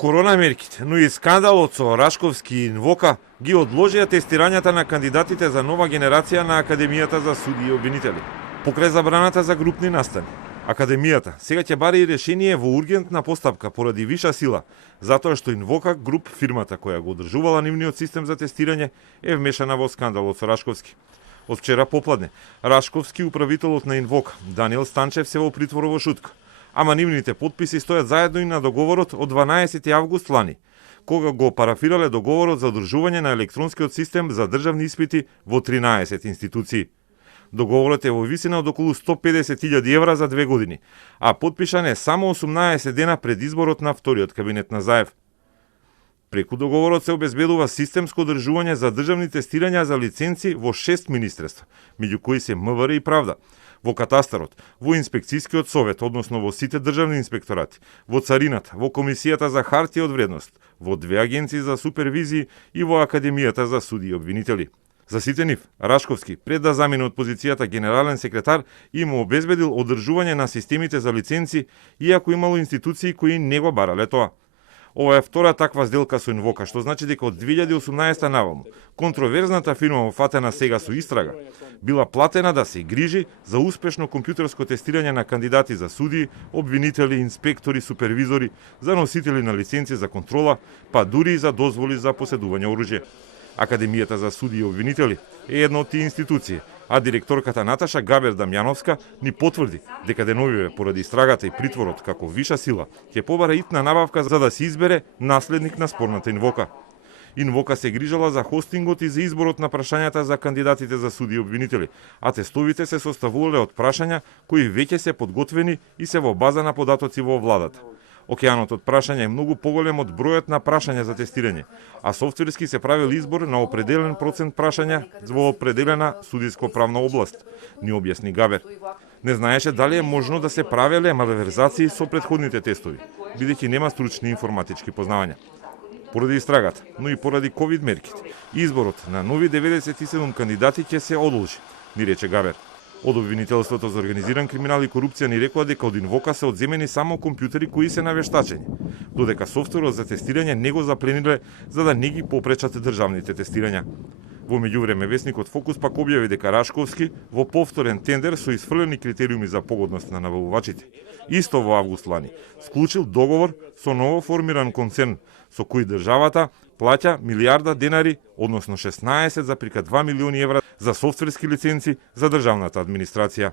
Корона мерките, но и скандалот со Рашковски и Инвока ги одложија тестирањата на кандидатите за нова генерација на Академијата за суди и обвинители. Покрај забраната за групни настани, Академијата сега ќе бари и решение во ургентна постапка поради виша сила, затоа што Инвока груп, фирмата која го одржувала нивниот систем за тестирање, е вмешана во скандалот со Рашковски. Од вчера попладне, Рашковски, управителот на Инвока, Даниел Станчев, се во притвор во Шутка. Ама нивните потписи стојат заедно и на договорот од 12 август лани, кога го парафирале договорот за одржување на електронскиот систем за државни испити во 13 институции. Договорот е во висина од околу 150.000 евра за 2 години, а подпишан е само 18 дена пред изборот на вториот кабинет на Заев. Преку договорот се обезбедува системско одржување за државни тестирања за лиценци во 6 министерства, меѓу кои се МВР и Правда, во Катастарот, во Инспекцијскиот совет, односно во сите државни инспекторати, во Царината, во Комисијата за хартија од вредност, во 2 агенции за супервизии и во Академијата за суди и обвинители. За сите нив, Рашковски, пред да замине од позицијата генерален секретар, им обезбедил одржување на системите за лиценци, иако имало институции кои не го барале тоа. Ова е втора таква сделка со Инвока, што значи дека од 2018 наваму контроверзната фирма фатена сега со истрага била платена да се грижи за успешно компјутерско тестирање на кандидати за суди, обвинители, инспектори, супервизори, за носители на лиценци за контрола, па дури и за дозволи за поседување оружје. Академијата за суди и обвинители е една од тие институции, а директорката Наташа Габер Дамјановска ни потврди дека деновиве поради истрагата и притворот како виша сила ќе побара итна набавка за да се избере наследник на спорната Инвока. Инвока се грижала за хостингот и за изборот на прашањата за кандидатите за суди и обвинители, а тестовите се составувале од прашања кои веќе се подготвени и се во база на податоци во владата. Океанот од прашања е многу поголем од бројот на прашања за тестирање, а софтверски се правил избор на определен процент прашања во определена судиско-правна област, ни објасни Габер. Не знаеше дали е можно да се правеле малверзации со претходните тестови, бидејќи нема стручни информатички познавања. Поради истрагата, но и поради ковид мерките, изборот на нови 97 кандидати ќе се одолжи, ни рече Габер. Од обвинителството за организиран криминал и корупција ни рекоа дека од Инвока се одземени само компјутери кои се навештачени, додека софтверот за тестирање не го заплениле за да не ги попречат државните тестирања. Во меѓувреме весникот Фокус пак објави дека Рашковски во повторен тендер со исфрлени критериуми за погодност на набавувачите, исто во август лани, склучил договор со ново формиран концерн со кој државата плаќа милиарда денари, односно 16,2 милиони евра за софтверски лиценци за државната администрација.